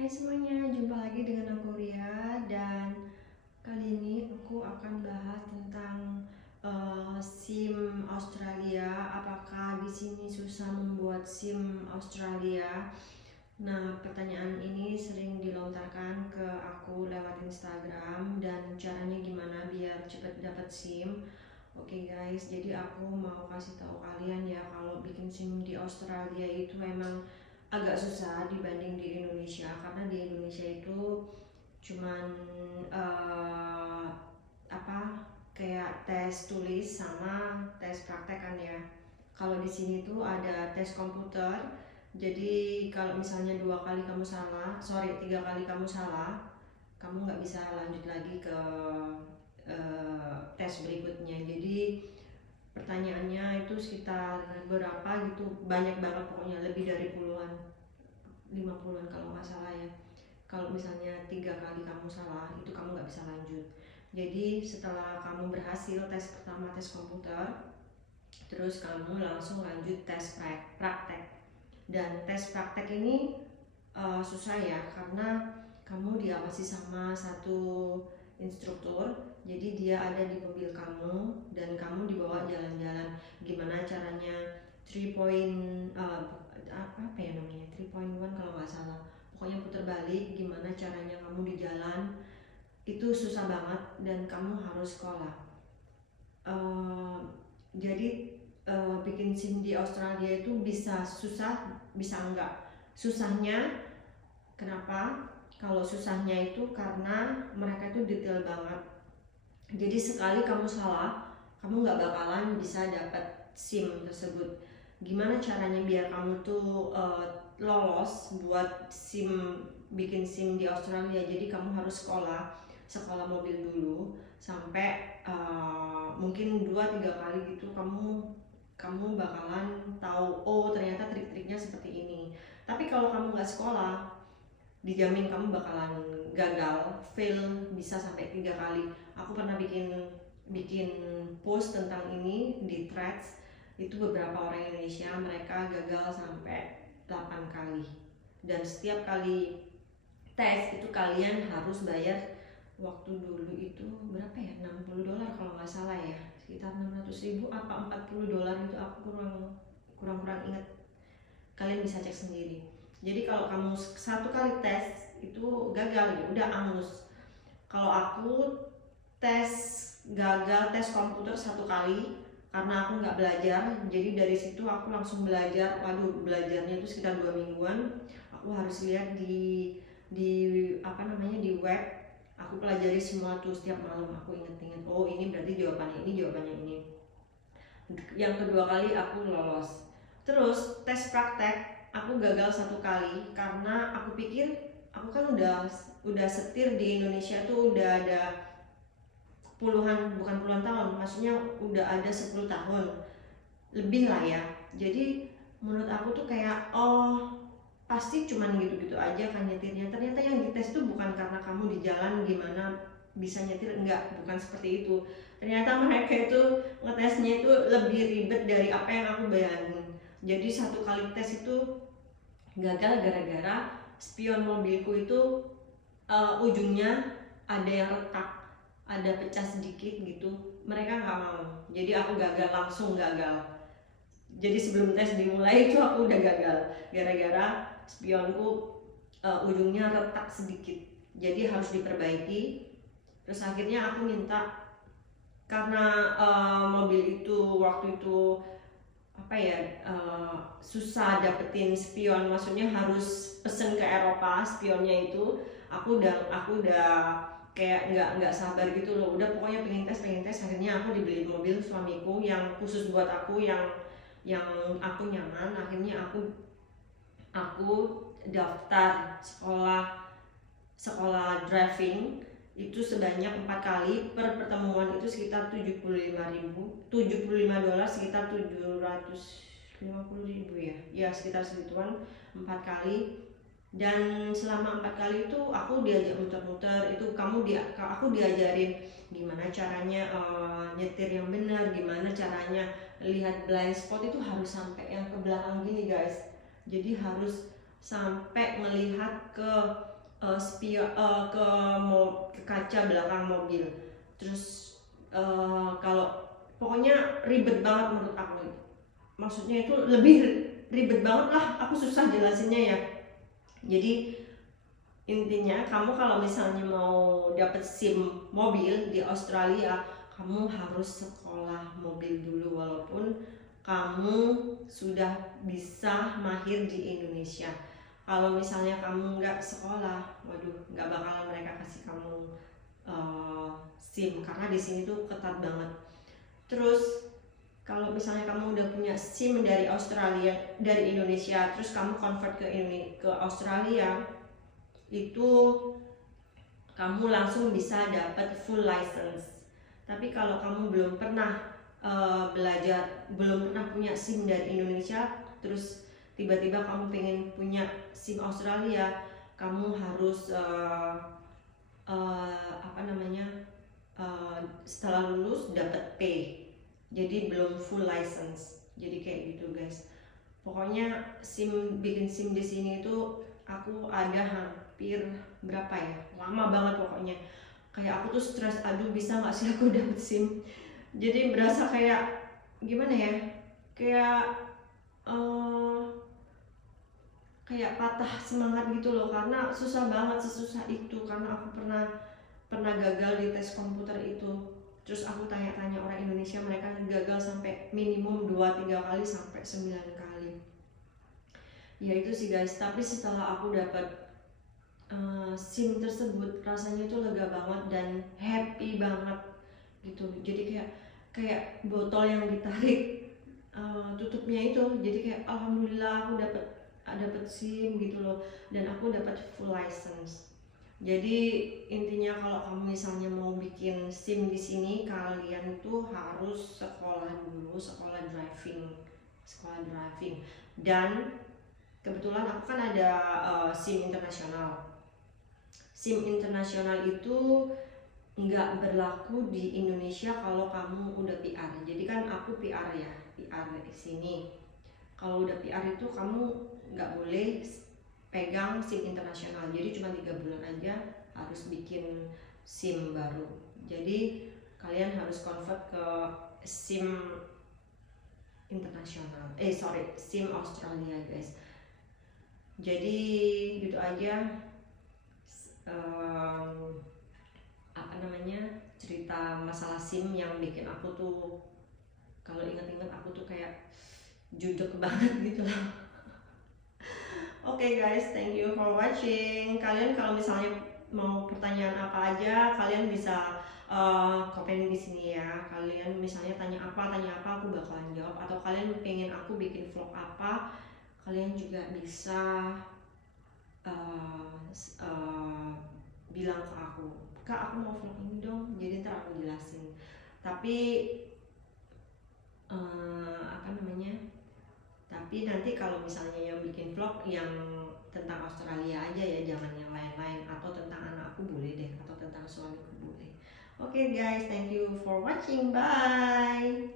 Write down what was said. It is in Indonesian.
Hai semuanya, jumpa lagi dengan aku Ria dan kali ini aku akan bahas tentang SIM Australia. Apakah di sini susah membuat SIM Australia? Nah, pertanyaan ini sering dilontarkan ke aku lewat Instagram dan caranya gimana biar cepet dapat SIM. Oke guys, jadi aku mau kasih tahu kalian ya kalau bikin SIM di Australia itu emang agak susah dibanding di Indonesia karena di Indonesia itu cuman eh, apa kayak tes tulis sama tes praktek kan ya. Kalau di sini tuh ada tes komputer. Jadi kalau misalnya 2 kali kamu salah, sorry 3 kali kamu salah, kamu nggak bisa lanjut lagi ke tes berikutnya. Jadi pertanyaannya itu sekitar berapa gitu, banyak banget pokoknya, lebih dari puluhan, 50-an kalau nggak salah ya. Kalau misalnya 3 kali kamu salah itu kamu nggak bisa lanjut. Jadi setelah kamu berhasil tes pertama, tes komputer, terus kamu langsung lanjut tes praktek. Dan tes praktek ini susah ya karena kamu diawasi sama satu instruktur. Jadi dia ada di mobil kamu dan kamu dibawa jalan-jalan. Gimana caranya 3 point apa ya namanya, 3.1 kalau nggak salah, pokoknya putar balik. Gimana caranya kamu di jalan itu susah banget dan kamu harus sekolah. Jadi bikin SIM di Australia itu bisa susah, bisa enggak. Susahnya kenapa? Kalau susahnya itu karena mereka itu detail banget. Jadi sekali kamu salah, kamu nggak bakalan bisa dapat SIM tersebut. Gimana caranya biar kamu tuh lolos buat SIM, bikin SIM di Australia? Jadi kamu harus sekolah mobil dulu sampai mungkin 2-3 kali gitu kamu bakalan tahu, oh ternyata trik-triknya seperti ini. Tapi kalau kamu nggak sekolah, dijamin kamu bakalan gagal, fail bisa sampai 3 kali. Aku pernah bikin post tentang ini di threads, itu beberapa orang Indonesia mereka gagal sampai 8 kali. Dan setiap kali tes itu kalian harus bayar. Waktu dulu itu berapa ya, $60 kalau nggak salah ya, sekitar 600.000 apa $40 itu, aku kurang ingat. Kalian bisa cek sendiri. Jadi kalau kamu satu kali tes itu gagal ya udah angus. Kalau aku tes gagal tes komputer 1 kali karena aku nggak belajar. Jadi dari situ aku langsung belajar. Waduh, belajarnya itu sekitar 2 mingguan. Aku harus lihat di apa namanya, di web. Aku pelajari semua tuh setiap malam. Aku inget-inget, oh ini berarti jawabannya ini. Yang kedua kali aku lolos. Terus tes praktek aku gagal 1 kali karena aku pikir, aku kan udah setir di Indonesia tuh udah ada bukan puluhan tahun, maksudnya udah ada 10 tahun lebih lah ya. Jadi menurut aku tuh kayak, oh pasti cuman gitu-gitu aja kan nyetirnya. Ternyata yang dites tuh bukan karena kamu di jalan gimana bisa nyetir, enggak, bukan seperti itu. Ternyata mereka itu ngetesnya itu lebih ribet dari apa yang aku bayangin. Jadi 1 kali tes itu gagal gara-gara spion mobilku itu ujungnya ada yang retak, ada pecah sedikit gitu. Mereka nggak mau, jadi aku langsung gagal. Jadi sebelum tes dimulai itu aku udah gagal gara-gara spionku ujungnya retak sedikit, jadi harus diperbaiki. Terus akhirnya aku minta, karena mobil itu waktu itu apa ya, susah dapetin spion, maksudnya harus pesen ke Eropa spionnya itu. Aku udah kayak nggak sabar gitu loh, udah pokoknya pengen tes. Akhirnya aku dibeli mobil suamiku yang khusus buat aku, yang aku nyaman. Akhirnya aku daftar sekolah driving itu sebanyak 4 kali. Per pertemuan itu sekitar $75 sekitar 750.000 ya sekitar segituan, 4 kali. Dan selama 4 kali itu aku diajak muter-muter. Itu aku diajarin gimana caranya nyetir yang benar, gimana caranya lihat blind spot itu harus sampai yang ke belakang gini guys. Jadi harus sampai melihat ke ke kaca belakang mobil. Terus kalau pokoknya ribet banget menurut aku. Maksudnya itu lebih ribet banget lah, aku susah jelasinnya ya. Jadi intinya kamu kalau misalnya mau dapet SIM mobil di Australia, kamu harus sekolah mobil dulu walaupun kamu sudah bisa mahir di Indonesia. Kalau misalnya kamu nggak sekolah, waduh, nggak bakalan mereka kasih kamu SIM karena di sini tuh ketat banget. Terus kalau misalnya kamu udah punya SIM dari Australia, dari Indonesia, terus kamu convert ke Australia, itu kamu langsung bisa dapat full license. Tapi kalau kamu belum pernah belajar, belum pernah punya SIM dari Indonesia, terus tiba-tiba kamu pengen punya SIM Australia, kamu harus setelah lulus dapat P, jadi belum full license. Jadi kayak gitu guys. Pokoknya bikin SIM di sini itu aku ada hampir berapa ya, lama banget pokoknya. Kayak aku tuh stres, aduh bisa nggak sih aku dapet SIM. Jadi berasa kayak gimana ya, kayak kayak patah semangat gitu loh, karena susah banget, sesusah itu. Karena aku pernah gagal di tes komputer itu. Terus aku tanya-tanya orang Indonesia, mereka gagal sampai minimum 2-3 kali sampai 9 kali. Ya itu sih guys. Tapi setelah aku dapat SIM tersebut, rasanya itu lega banget dan happy banget gitu. Jadi kayak botol yang ditarik tutupnya itu, jadi kayak alhamdulillah aku dapat SIM gitu loh, dan aku dapat full license. Jadi intinya kalau kamu misalnya mau bikin SIM di sini, kalian tuh harus sekolah dulu, sekolah driving. Dan kebetulan aku kan ada SIM internasional. SIM internasional itu nggak berlaku di Indonesia kalau kamu udah PR. Jadi kan aku PR ya, PR di sini. Kalau udah PR itu kamu nggak boleh pegang SIM internasional, jadi cuma 3 bulan aja harus bikin SIM baru. Jadi kalian harus convert ke SIM internasional, SIM Australia guys. Jadi gitu aja cerita masalah SIM yang bikin aku tuh, kalau ingat-ingat aku tuh kayak judek banget gitu loh. Oke guys, thank you for watching. Kalian kalau misalnya mau pertanyaan apa aja, kalian bisa komen di sini ya. Kalian misalnya tanya apa aku bakalan jawab. Atau kalian pengen aku bikin vlog apa, kalian juga bisa bilang ke aku, Kak aku mau vlog ini dong, jadi ntar aku jelasin. Tapi tapi nanti kalau misalnya yang bikin vlog yang tentang Australia aja ya, jangan yang lain-lain. Atau tentang anakku boleh deh, atau tentang suamiku boleh. Oke guys, thank you for watching, bye.